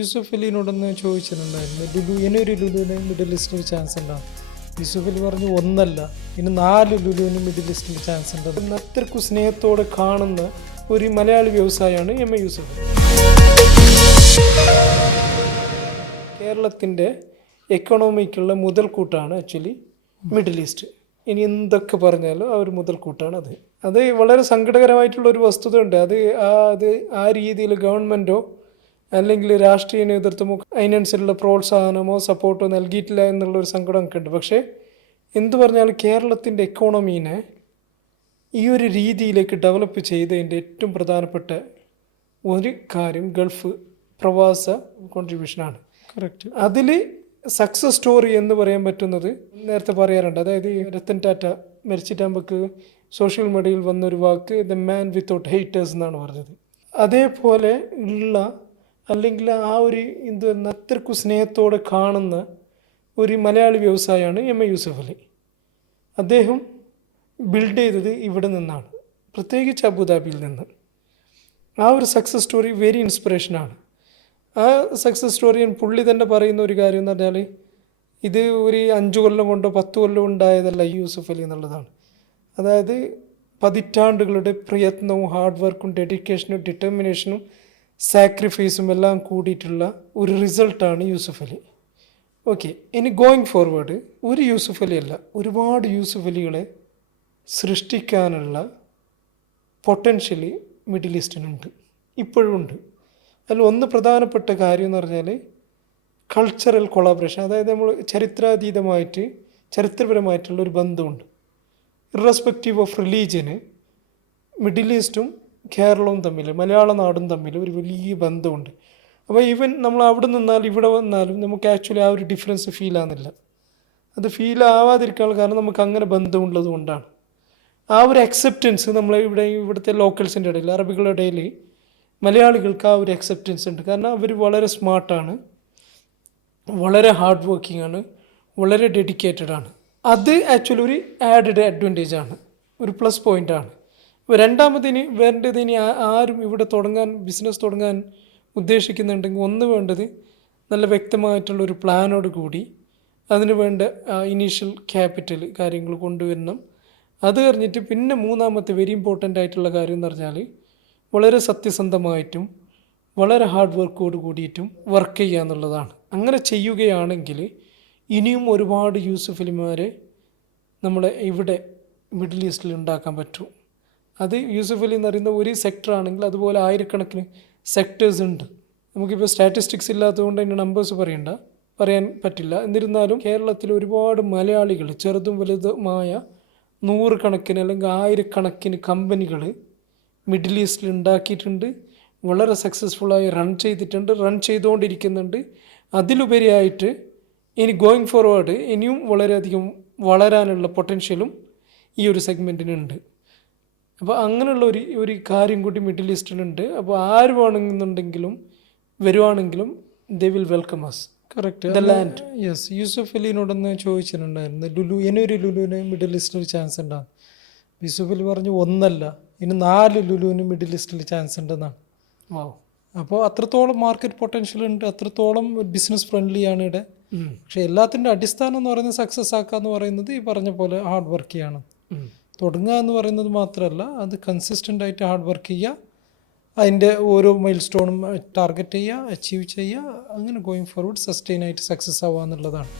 യൂസുഫ് അലിനോടൊന്ന് ചോദിച്ചിട്ടുണ്ടായിരുന്നു, ഇനിയൊരു ലുലുവിന് മിഡിൽ ഈസ്റ്റിൽ ചാൻസ് ഉണ്ടാവും. യൂസുഫ് അലി പറഞ്ഞു ഒന്നല്ല, ഇനി 4 ലുലുവിന് മിഡിൽ ഈസ്റ്റിൽ ചാൻസ് ഉണ്ട്. അത്രയ്ക്കു സ്നേഹത്തോടെ കാണുന്ന ഒരു മലയാളി വ്യവസായമാണ് എം.എ. യൂസുഫ്. കേരളത്തിൻ്റെ എക്കണോമിക്കുള്ള മുതൽക്കൂട്ടാണ് ആക്ച്വലി മിഡിൽ ഈസ്റ്റ്. ഇനി എന്തൊക്കെ പറഞ്ഞാലും ആ ഒരു മുതൽക്കൂട്ടാണ് അത് വളരെ സങ്കടകരമായിട്ടുള്ള ഒരു വസ്തുത ഉണ്ട്. അത് ആ രീതിയിൽ ഗവൺമെൻറ്റോ അല്ലെങ്കിൽ രാഷ്ട്രീയ നേതൃത്വമോ അതിനനുസരിച്ചുള്ള പ്രോത്സാഹനമോ സപ്പോർട്ടോ നൽകിയിട്ടില്ല എന്നുള്ളൊരു സങ്കടമൊക്കെ ഉണ്ട്. പക്ഷേ എന്തു പറഞ്ഞാലും കേരളത്തിൻ്റെ എക്കോണമീനെ ഈ ഒരു രീതിയിലേക്ക് ഡെവലപ്പ് ചെയ്തതിൻ്റെ ഏറ്റവും പ്രധാനപ്പെട്ട ഒരു കാര്യം ഗൾഫ് പ്രവാസ കോൺട്രിബ്യൂഷനാണ്. കറക്റ്റ്. അതിൽ സക്സസ് സ്റ്റോറി എന്ന് പറയാൻ പറ്റുന്നത് നേരത്തെ പറയാറുണ്ട്. അതായത് രത്തൻ ടാറ്റ മരിച്ചിട്ടാകുമ്പോൾക്ക് സോഷ്യൽ മീഡിയയിൽ വന്നൊരു വാക്ക് ദ മാൻ വിത്തൗട്ട് ഹേറ്റേഴ്സ് എന്നാണ് പറഞ്ഞത്. അതേപോലെ ഉള്ള അല്ലെങ്കിൽ ആ ഒരു അത്രയ്ക്കു സ്നേഹത്തോടെ കാണുന്ന ഒരു മലയാളി വ്യവസായമാണ് എം.എ. യൂസുഫ് അലി. അദ്ദേഹം ബിൽഡ് ചെയ്തത് ഇവിടെ നിന്നാണ്, പ്രത്യേകിച്ച് അബുദാബിയിൽ നിന്ന്. ആ ഒരു സക്സസ് സ്റ്റോറി വെരി ഇൻസ്പിറേഷനാണ്. ആ സക്സസ് സ്റ്റോറി പുള്ളി തന്നെ പറയുന്ന ഒരു കാര്യം എന്ന് പറഞ്ഞാൽ ഇത് ഒരു 5 കൊല്ലം കൊണ്ടോ 10 കൊല്ലം ഉണ്ടായതല്ല യൂസുഫ് അലി എന്നുള്ളതാണ്. അതായത് പതിറ്റാണ്ടുകളുടെ പ്രയത്നവും ഹാർഡ് വർക്കും ഡെഡിക്കേഷനും ഡിറ്റർമിനേഷനും സാക്രിഫൈസും എല്ലാം കൂടിയിട്ടുള്ള ഒരു റിസൾട്ടാണ് യൂസുഫ് അലി. ഓക്കെ, ഇനി ഗോയിങ് ഫോർവേഡ് ഒരു യൂസുഫ് അലി അല്ല, ഒരുപാട് യൂസുഫ് അലികളെ സൃഷ്ടിക്കാനുള്ള പൊട്ടൻഷ്യലി മിഡിൽ ഈസ്റ്റിനുണ്ട്, ഇപ്പോഴും ഉണ്ട്. അതിൽ ഒന്ന് പ്രധാനപ്പെട്ട കാര്യം എന്ന് പറഞ്ഞാൽ കൾച്ചറൽ കൊളാബറേഷൻ. അതായത് നമ്മൾ ചരിത്രപരമായിട്ടുള്ള ഒരു ബന്ധമുണ്ട്. ഇറസ്പെക്റ്റീവ് ഓഫ് റിലീജിയന് മിഡിൽ ഈസ്റ്റും കേരളവും തമ്മിൽ, മലയാള നാടും തമ്മിൽ ഒരു വലിയ ബന്ധമുണ്ട്. അപ്പോൾ ഈവൻ നമ്മൾ അവിടെ നിന്നാലും ഇവിടെ വന്നാലും നമുക്ക് ആക്ച്വലി ആ ഒരു ഡിഫറൻസ് ഫീൽ ആകുന്നില്ല. അത് ഫീൽ ആവാതിരിക്കാനുള്ള കാരണം നമുക്ക് അങ്ങനെ ബന്ധമുള്ളത് കൊണ്ടാണ്. ആ ഒരു അക്സെപ്റ്റൻസ് നമ്മൾ ഇവിടുത്തെ ലോക്കൽസിൻ്റെ ഇടയിൽ, അറബികളുടെ ഇടയിൽ മലയാളികൾക്ക് ആ ഒരു അക്സെപ്റ്റൻസ് ഉണ്ട്. കാരണം അവർ വളരെ സ്മാർട്ടാണ്, വളരെ ഹാർഡ് വർക്കിംഗ് ആണ്, വളരെ ഡെഡിക്കേറ്റഡ് ആണ്. അത് ആക്ച്വലി ഒരു ആഡഡ് അഡ്വാൻറ്റേജ് ആണ്, ഒരു പ്ലസ് പോയിൻ്റാണ്. രണ്ടാമതിന് വേണ്ടതിന് ആരും ഇവിടെ ബിസിനസ് തുടങ്ങാൻ ഉദ്ദേശിക്കുന്നുണ്ടെങ്കിൽ ഒന്ന് വേണ്ടത് നല്ല വ്യക്തമായിട്ടുള്ളൊരു പ്ലാനോട് കൂടി അതിന് വേണ്ട ഇനീഷ്യൽ ക്യാപിറ്റൽ കാര്യങ്ങൾ കൊണ്ടുവരണം. അത് കഴിഞ്ഞിട്ട് പിന്നെ മൂന്നാമത്തെ വെരി ഇമ്പോർട്ടൻ്റ് ആയിട്ടുള്ള കാര്യം എന്ന് പറഞ്ഞാൽ വളരെ സത്യസന്ധമായിട്ടും വളരെ ഹാർഡ് വർക്കോട് കൂടിയിട്ടും വർക്ക് ചെയ്യുക എന്നുള്ളതാണ്. അങ്ങനെ ചെയ്യുകയാണെങ്കിൽ ഇനിയും ഒരുപാട് യൂസുഫ് അലിമാരെ നമ്മളെ ഇവിടെ മിഡിൽ ഈസ്റ്റിൽ ഉണ്ടാക്കാൻ പറ്റും. അത് യൂസുഫ് അലി എന്ന് പറയുന്ന ഒരു സെക്ടർ ആണെങ്കിൽ അതുപോലെ ആയിരക്കണക്കിന് സെക്ടേഴ്സ് ഉണ്ട്. നമുക്കിപ്പോൾ സ്റ്റാറ്റിസ്റ്റിക്സ് ഇല്ലാത്തതുകൊണ്ട് അതിൻ്റെ നമ്പേഴ്സ് പറയാൻ പറ്റില്ല. എന്നിരുന്നാലും കേരളത്തിൽ ഒരുപാട് മലയാളികൾ, ചെറുതും വലുതുമായ 100 കണക്കിന് അല്ലെങ്കിൽ 1000 കണക്കിന് കമ്പനികൾ മിഡിൽ ഈസ്റ്റിൽ ഉണ്ടാക്കിയിട്ടുണ്ട്. വളരെ സക്സസ്ഫുള്ളായി റൺ ചെയ്തുകൊണ്ടിരിക്കുന്നുണ്ട്. അതിലുപരിയായിട്ട് ഇനി ഗോയിങ് ഫോർവേഡ് ഇനിയും വളരെയധികം വളരാനുള്ള പൊട്ടൻഷ്യലും ഈ ഒരു സെഗ്മെൻറ്റിനുണ്ട്. അപ്പോൾ അങ്ങനെയുള്ള ഒരു കാര്യം കൂടി മിഡിൽ ഈസ്റ്റിലുണ്ട്. അപ്പോൾ ആര് വേണമെന്നുണ്ടെങ്കിലും വരുവാണെങ്കിലും they will welcome us. Correct. The land. Yes, Yusuf അലിനോടൊന്ന് ചോദിച്ചിട്ടുണ്ടായിരുന്നു, ഇനിയൊരു ലുലുവിന് മിഡിൽ ഈസ്റ്റിൽ ചാൻസ് ഉണ്ടാകും. യൂസുഫ് അലി പറഞ്ഞു ഒന്നല്ല, ഇനി 4 ലുലുവിന് മിഡിൽ ഈസ്റ്റിൽ ചാൻസ് ഉണ്ടെന്നാണ്. അപ്പോൾ അത്രത്തോളം മാർക്കറ്റ് പൊട്ടൻഷ്യൽ ഉണ്ട്, അത്രത്തോളം ബിസിനസ് ഫ്രണ്ട്ലി ആണ് ഇവിടെ. പക്ഷെ എല്ലാത്തിൻ്റെ അടിസ്ഥാനം എന്ന് പറയുന്നത് സക്സസ് ആക്കുക എന്ന് പറയുന്നത് ഈ പറഞ്ഞ പോലെ ഹാർഡ് വർക്ക് ചെയ്യണം. തുടങ്ങുക എന്ന് പറയുന്നത് മാത്രമല്ല, അത് കൺസിസ്റ്റൻ്റ് ആയിട്ട് ഹാർഡ് വർക്ക് ചെയ്യുക, അതിൻ്റെ ഓരോ മൈൽ സ്റ്റോണും ടാർഗറ്റ് ചെയ്യുക, അച്ചീവ് ചെയ്യുക, അങ്ങനെ ഗോയിങ് ഫോർവേഡ് സസ്റ്റെയിൻ ആയിട്ട് സക്സസ് ആവുക എന്നുള്ളതാണ്.